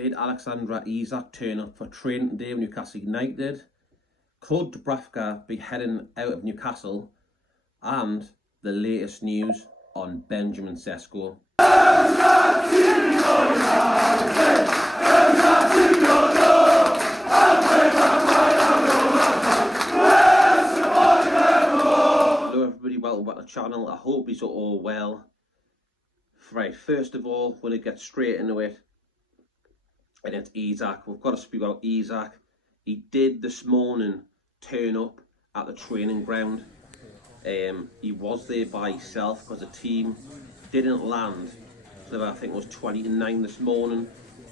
Did Alexander Isak turn up for training today with Newcastle United? Could Dubravka be heading out of Newcastle? And the latest news on Benjamin SESKO. Hello everybody, welcome back to the channel. I hope you're all well. Right, first of all, we're going to get straight into it. And it's Isak. We've got to speak about Isak. He did this morning turn up at the training ground. He was there by himself because the team didn't land. So I think it was 20 to 9 this morning.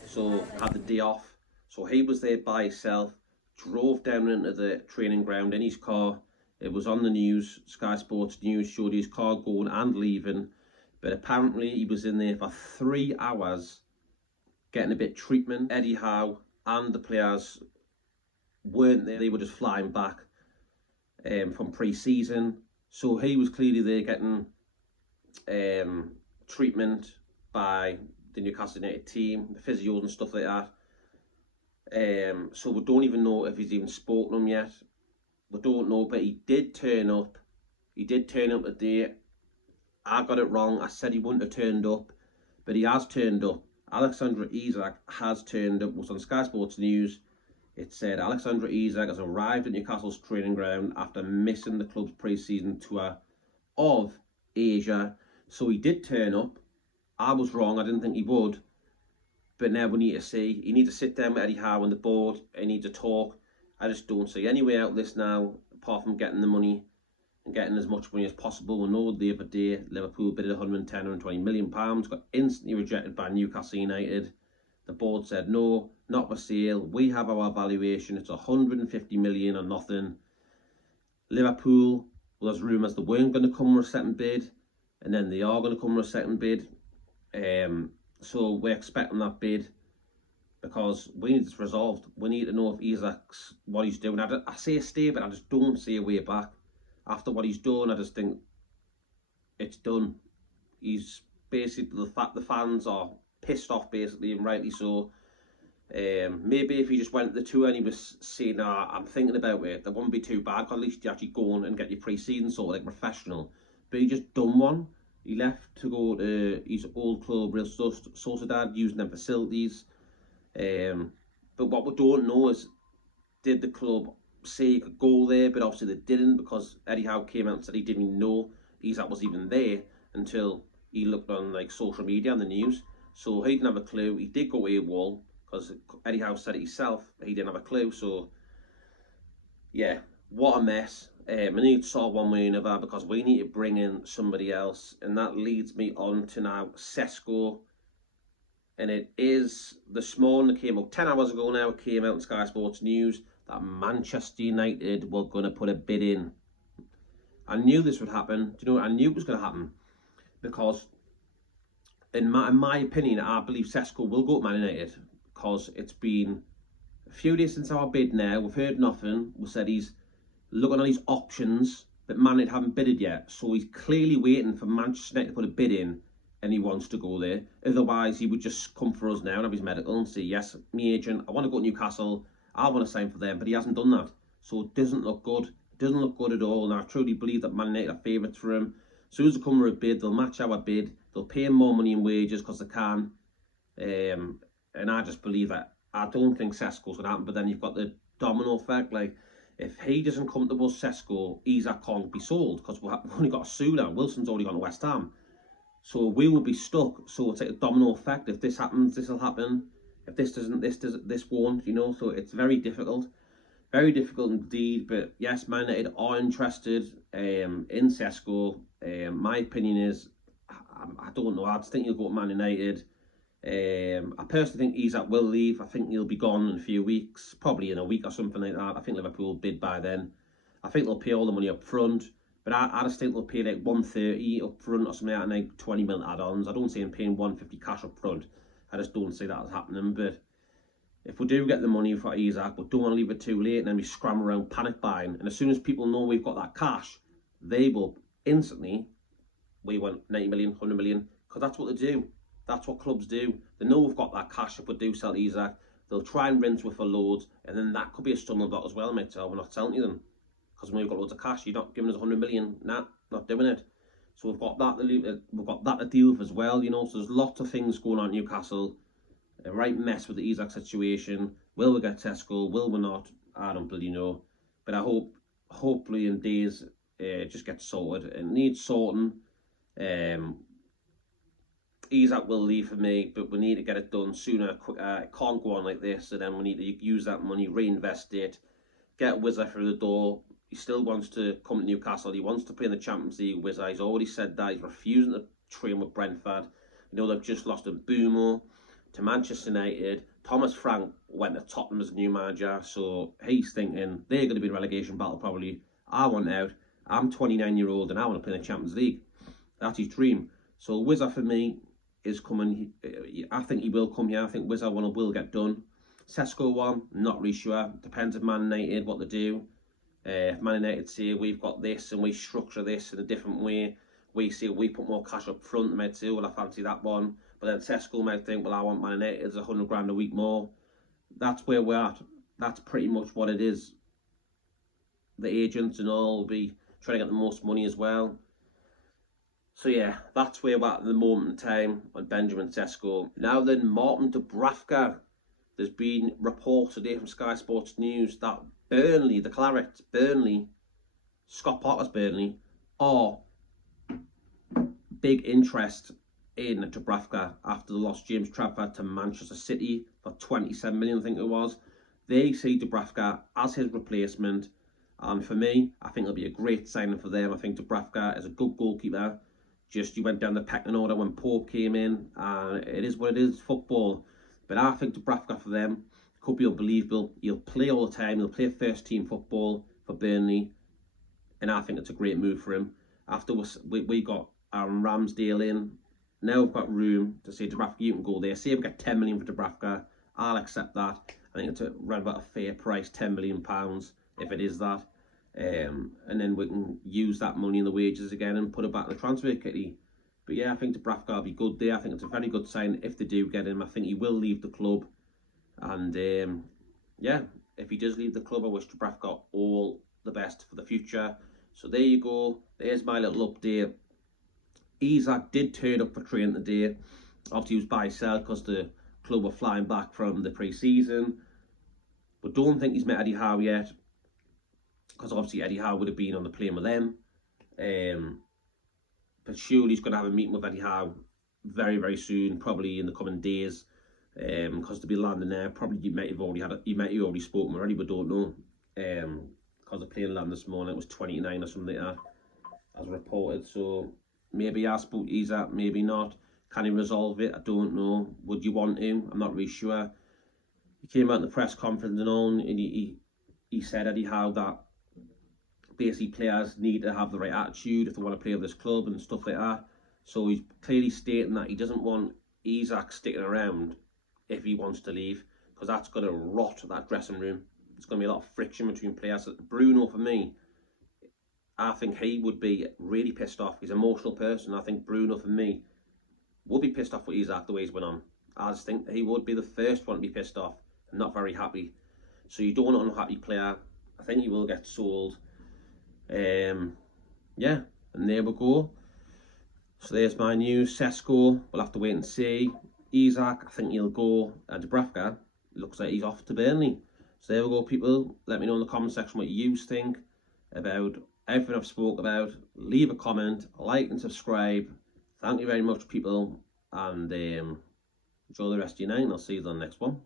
So had the day off. So he was there by himself. Drove down into the training ground in his car. It was on the news. Sky Sports News showed his car going and leaving. But apparently he was in there for 3 hours getting a bit of treatment. Eddie Howe and the players weren't there. They were just flying back from pre-season. So he was clearly there getting treatment by the Newcastle United team, the physios and stuff like that. So we don't even know if he's even spoken to them yet. We don't know, but he did turn up. He did turn up today. I got it wrong. I said he wouldn't have turned up, but he has turned up. Alexander Isak has turned up. It was on Sky Sports News. It said Alexander Isak has arrived at Newcastle's training ground after missing the club's pre-season tour of Asia. So he did turn up. I was wrong. I didn't think he would. But now we need to see. He needs to sit down with Eddie Howe on the board. He needs to talk. I just don't see any way out of this now, apart from getting the money and getting as much money as possible. We know the other day Liverpool bid £110, £120 million, got instantly rejected by Newcastle United. The board said no, not for sale. We have our valuation. It's 150 million or nothing. Liverpool, well, there's rumours they weren't going to come with a second bid, and then they are going to come with a second bid. So we're expecting that bid because we need this resolved. We need to know if Isak's what he's doing. I say stay, but I just don't see a way back. After what he's done, I just think it's done. He's basically, the fans are pissed off, basically, and rightly so. Maybe if he just went to the tour and he was saying, I'm thinking about it, that wouldn't be too bad, because at least you actually go on and get your pre-season sort of like professional. But he just done one. He left to go to his old club, Real Sociedad, using them facilities. But what we don't know is, did the club say he could go there? But obviously they didn't, because Eddie Howe came out and said he didn't even know Isak was even there until he looked on like social media and the news. So he didn't have a clue. He did go AWOL because Eddie Howe said it himself. He didn't have a clue. So yeah, what a mess. We need to solve one way or another, because we need to bring in somebody else, and that leads me on to now SESKO. And it is this morning, it came out 10 hours ago now, it came out on Sky Sports News that Manchester United were going to put a bid in. I knew this would happen. Do you know what? I knew it was going to happen, because in my opinion, I believe SESKO will go to Man United, because it's been a few days since our bid now. We've heard nothing. We said he's looking at his options, but Man United haven't bidded yet. So he's clearly waiting for Manchester United to put a bid in, and he wants to go there. Otherwise, he would just come for us now and have his medical and say, yes, me agent, I want to go to Newcastle. I want to sign for them, but he hasn't done that. So it doesn't look good. It doesn't look good at all. And I truly believe that Man United are favourites for him. As soon as they come with a bid, they'll match our bid. They'll pay him more money in wages because they can. And I just believe that. I don't think SESKO's going to happen. But then you've got the domino effect. Like, if he doesn't come to us, SESKO, Isak can't be sold, because we've only got a sue now. Wilson's already gone to West Ham. So we will be stuck. So it's like a domino effect. If this happens, this will happen. If this doesn't, this won't, you know. So it's very difficult. Very difficult indeed. But yes, Man United are interested in SESKO. My opinion is, I don't know. I just think he'll go to Man United. I personally think Isak will leave. I think he'll be gone in a few weeks, probably in a week or something like that. I think Liverpool will bid by then. I think they'll pay all the money up front. But I just think they'll pay like 130 up front or something like that, and like 20 million add-ons. I don't see them paying 150 cash up front. I just don't see that as happening. But if we do get the money for Isak, we don't want to leave it too late and then we scram around panic buying. And as soon as people know we've got that cash, they will instantly, we want 90 million, 100 million, because that's what they do. That's what clubs do. They know we've got that cash if we do sell Isak. They'll try and rinse with for loads, and then that could be a stumbling block as well, mate. So we're not selling you them because we've got loads of cash. You're not giving us 100 million. Nah, not doing it. So we've got that to deal with as well, you know. So there's lots of things going on at Newcastle. A right mess with the Isak situation. Will we get SESKO? Will we not? I don't bloody know. But I hopefully in days, just get sorted. It needs sorting. Isak will leave for me, but we need to get it done sooner, quicker. It can't go on like this, and then we need to use that money, reinvest it, get Wizard through the door. He still wants to come to Newcastle. He wants to play in the Champions League. Wizard, he's already said that. He's refusing to train with Brentford. You know, they've just lost a Boomo to Manchester United. Thomas Frank went to Tottenham as a new manager, so he's thinking they're going to be in relegation battle probably. I want out. I'm 29-year-old and I want to play in the Champions League. That's his dream. So Wizard for me is coming. I think he will come here. I think Wizard one will get done. SESKO one, not really sure. Depends if Man United what they do. If Man United say we've got this and we structure this in a different way, we say we put more cash up front, they might say, well, I fancy that one. But then SESKO might think, well, I want Man United 100 grand a week more. That's where we're at. That's pretty much what it is. The agents and all will be trying to get the most money as well. So yeah, that's where we're at the moment in time on Benjamin SESKO. Now then, Martin Dubravka. There's been reports today from Sky Sports News that Burnley, the Clarets, Burnley, Scott Parker's Burnley, are big interest in Dubravka after they lost James Trafford to Manchester City for 27 million, I think it was. They see Dubravka as his replacement, and for me, I think it'll be a great signing for them. I think Dubravka is a good goalkeeper. Just he went down the pecking order when Pope came in, and it is what it is, football. But I think Dubravka for them could be unbelievable. He'll play all the time. He'll play first team football for Burnley, and I think it's a great move for him. After we got Aaron Ramsdale in, now we've got room to say Dubravka, you can go there. Say we get 10 million for Dubravka, I'll accept that. I think it's around about a fair price, £10 million, if it is that. And then we can use that money in the wages again and put it back in the transfer kitty. But yeah, I think Dubravka will be good there. I think it's a very good sign if they do get him. I think he will leave the club. And yeah, if he does leave the club, I wish Dubravka all the best for the future. So there you go. There's my little update. Isak did turn up for training today. Obviously, he was by himself because the club were flying back from the pre-season. But don't think he's met Eddie Howe yet, because obviously Eddie Howe would have been on the plane with them. But surely he's going to have a meeting with Eddie Howe very, very soon, probably in the coming days, because to be landing there, probably he might have already spoken already, but don't know. Because the plane landed this morning, it was 29 or something like that, as reported. So maybe I spoke to Isak, maybe not. Can he resolve it? I don't know. Would you want him? I'm not really sure. He came out in the press conference and all, and he said, Eddie Howe, that basically players need to have the right attitude if they want to play with this club and stuff like that. So he's clearly stating that he doesn't want Isak sticking around if he wants to leave, because that's going to rot that dressing room. There's going to be a lot of friction between players. Bruno, for me, I think he would be really pissed off. He's an emotional person. I think Bruno, for me, would be pissed off with Isak the way he's went on. I just think he would be the first one to be pissed off and not very happy. So you don't want an unhappy player. I think he will get sold. Yeah, and there we go. So there's my news. SESKO, we'll have to wait and see. Isak, I think he'll go. And Dubravka, looks like he's off to Burnley. So there we go, people. Let me know in the comment section what you think about everything I've spoke about. Leave a comment, like and subscribe. Thank you very much, people, and enjoy the rest of your night, and I'll see you on the next one.